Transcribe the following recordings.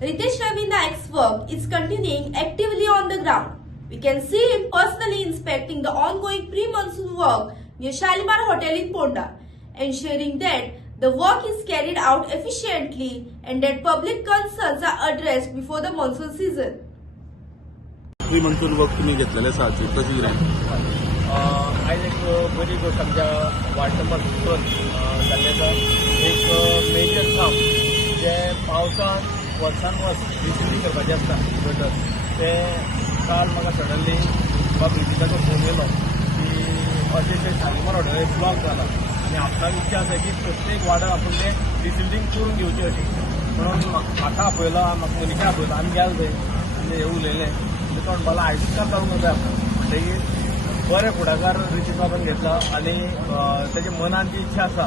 Ritesh Ravi Naik's work is continuing actively on the ground. We can see him personally inspecting the ongoing pre-monsoon work near Shalimar Hotel in Ponda, ensuring that the work is carried out efficiently and that public concerns are addressed before the monsoon season. Pre monsoon work तुम्ही घेतलेले साहसी कशी आज एक बरी गोष्ट आमच्या ward number 2 जाल्लें एक मेजर काम जे पावसान वर्सान वर्स रिसिव्ह करपाचें आसता गटर ते काल म्हाका सडनली बाबा ब्रिटिशाचो फोन येयलो की अशें ते शालिमार हॉटेल ब्लॉक जाला आनी आपणाक इच्छा आसा की प्रत्येक वार्डाक आपूण तें रिसिव्हिंग करून घेवचें अशी म्हणून म्हाका आपयलो म्हाका मनीशा आपयलो आमी गेले थंय आनी हे उलयलें म्हणजे तो मला आयजूच काम करूंक जाय म्हणटकीर बरे फुडाकार रितीश बाबान घेतला आनी तेजे मनान जी इच्छा आसा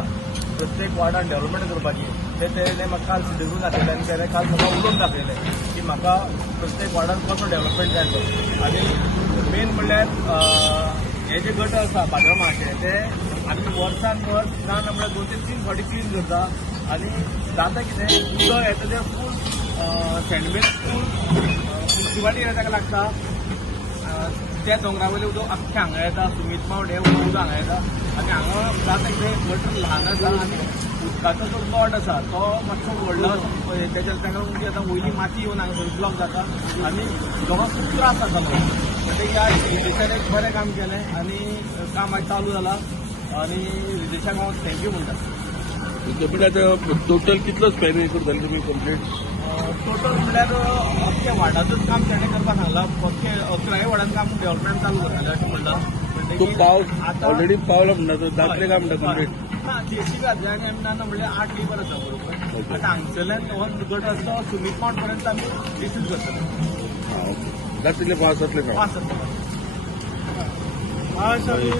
प्रत्येक वार्डान डेव्हलपमेंट करपाची तेणें म्हाका काल सिद्ध करून दाखयलें आनी तेणें काल म्हाका उलोवन दाखयलें की म्हाका प्रत्येक वार्डान कसो डेव्हलपमेंट जाय तो आनी मेन म्हणल्यार हे जे गटर आसा बाथरुमाचे ते आमी वर्सान वर्स ना म्हणल्यार 2 ते 3 फावटी क्लीन करता आनी जाता कितें उदक येता तें फूल सँडबेग फूल मुन्सिपाल्टी ताका लागता त्या दोंगरा वयलें उदक अख्खें हांगा येता सुमीत मावड हें उदक हांगा येता आनी हांगा जाता कितें गटर ल्हान आसा आनी उदकाचो जो लॉट आसा तो मातसो व्हडलो तेच्या ताका म्हणजे आतां वयली माती येवन हांगा ब्लॉक जाता आनी लोकांक खूब त्रास जाता म्हणटकीर ह्या रितेशान एक बरें काम केलें आनी काम आयज चालू जालां आनी रितेशाक हांव थँक्यू म्हणटा टोटल कितलो स्पॅन करताले तुम्ही कंप्लीट टोटल म्हणल्यार अख्ख्या वार्डाचोच काम तेणें करपाक सांगलां अख्खे 11 वार्डान काम डेव्हलपमेंट चालू करतालें अशें म्हणटा तो पाव ऑलरेडी पावला म्हणटा तो जातलें काय म्हणटा कंप्लीट ना जेसीबी घातल्या आनी आमी ना म्हणल्यार 8 लेबर आसा बरोबर आतां हांगसरल्यान हो गट आसा तो सुमीत मावंट पर्यंत आमी रिसीव करतले जातले पावस जातले का पास आज आमी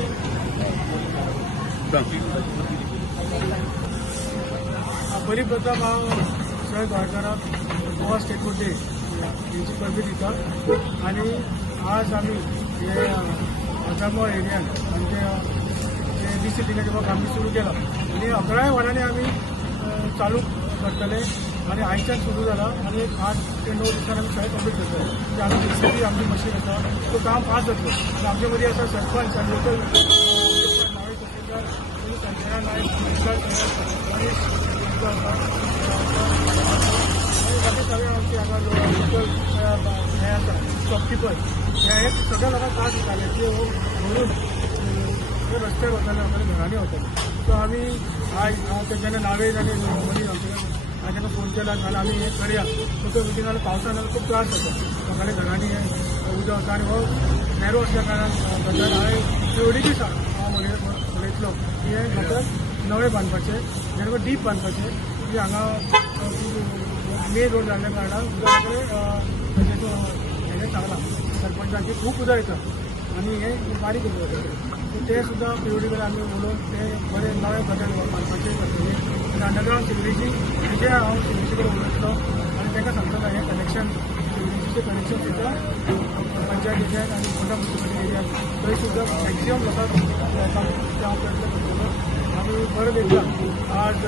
बरी प्रथम हांव सगळ्या गोंयकारांक गोवा स्टेटहूड डे हेची परबी दिता आनी आज आमी हे अजामोळ एरियान आमचे डीसी टिकेट वर्क आमी सुरू केला आनी 11 वार्डांनी आमी चालू करतले आनी आयच्यान सुरू जाला आनी 8 ते 9 दिसान आमी सगळें कंप्लीट करतले म्हणजे आमी जेसीबी आमची मशीन आसा तो काम फास्ट जातलो आनी आमचे मदीं आसा सरपंच आनी लोकल नावे तहसीलदार संजना नायक बाकी सगळे आमचे हांगा लोकल हे आसा शॉपकिपर हे सगळ्या लोकांक त्रास जाताले ते व्हरून ते रस्त्यार वताले आमच्या घरांनी वताले सो आमी आयज हांव तेंच्यानी नावेज आनी मनीस हांवें ताका फोन केला जाल्यार आमी हें करया सो मिटिंगान पावसान खूब त्रास जाता लोकांनी घरांनी उदक वता आनी हो नॅरो असल्या कारणान गटर हांवें पीओडीची हांव उलयतलो की हे गटर नवें बांदपाचें जेणेकरून डीप बांदपाचें की हांगा मेन रोड जाल्ल्या कारणान उदक हें सांगलां सरपंचांची खूब उदक येता आनी हें बारीक उदक येता सो ते सुद्दां पीओडी कडेन आमी उलोवन ते बरें नवें गटर बांदपाचें करतले आनी अंडरग्रावंड सिवरेजी हेजे हांव सिवरेजी कडेन उलयतलो आनी ताका सांगतलो हें कनेक्शन सिवरेजीचें कनेक्शन सुद्दां पंचायतीचें आनी फोंडा म्युनिसिपालिटी एरियान थंय सुद्दां मॅक्झिमम लोकांक हांव प्रयत्न करतलो आमी परत एकदा आज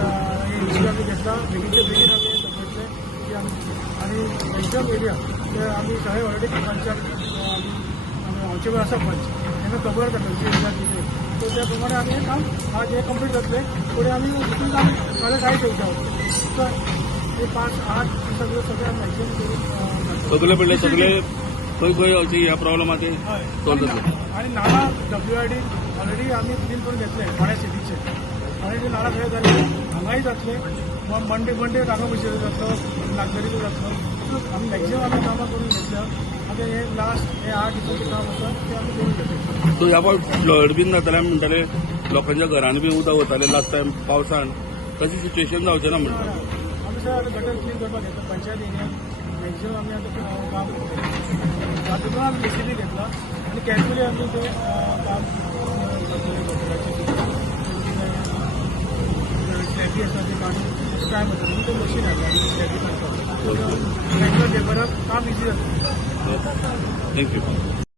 हे इश्यू आमी घेतला बेगीनचे बेगीन आमी हें करतले की आनी मॅक्झिमम एरिया ते आमी सगळे ऑलरेडी पंचायत आमचे आसा पंच तांकां खबर करतली जी एरिया कितें सो त्या प्रमाणे आमी हें काम आज हे कंप्लीट जातलें फुडें आमी तितून काम फाल्यां जायत येवता ते 5-8 सगळे मॅक्झिमम करून सगळे पडले सगळे खंय खंय अशी ह्या प्रॉब्लमाचे सॉल्व जातले आनी नाला WID ऑलरेडी आमी क्लीन करून घेतले फोंड्या सिटीचे ऑलरेडी नाला खंय जाले हांगाय जातले मंडे हांगा बशिल्लो जातलो लागदरीचो जातलो सो आमी मॅक्झिमम आमी कामां करून घेतल्या आतां हे लास्ट हे 8 दिसांचें काम आसा ते आमी करून घेतले सो ह्या फावट फ्लड बीन जाताले आमी म्हणटाले लोकांच्या घरांनी बी उदक वताले लास्ट टायम पावसान तशी सिच्युएशन जावचें ना म्हणटा आमी सर आतां गटर क्लीन करपाक घेतला पंचायत एरियान मॅक्झिमम आमी आतां काम करता तातूंत आमी जेसीबी घेतला आनी कॅरफुली आमी ते काम स्लॅबी आसा ते काडून टायम आसा म्हणून ते मशीन हाडला आनी स्लॅबी काडटा रेग्युलर लेबराक काम इजी जाता थँक्यू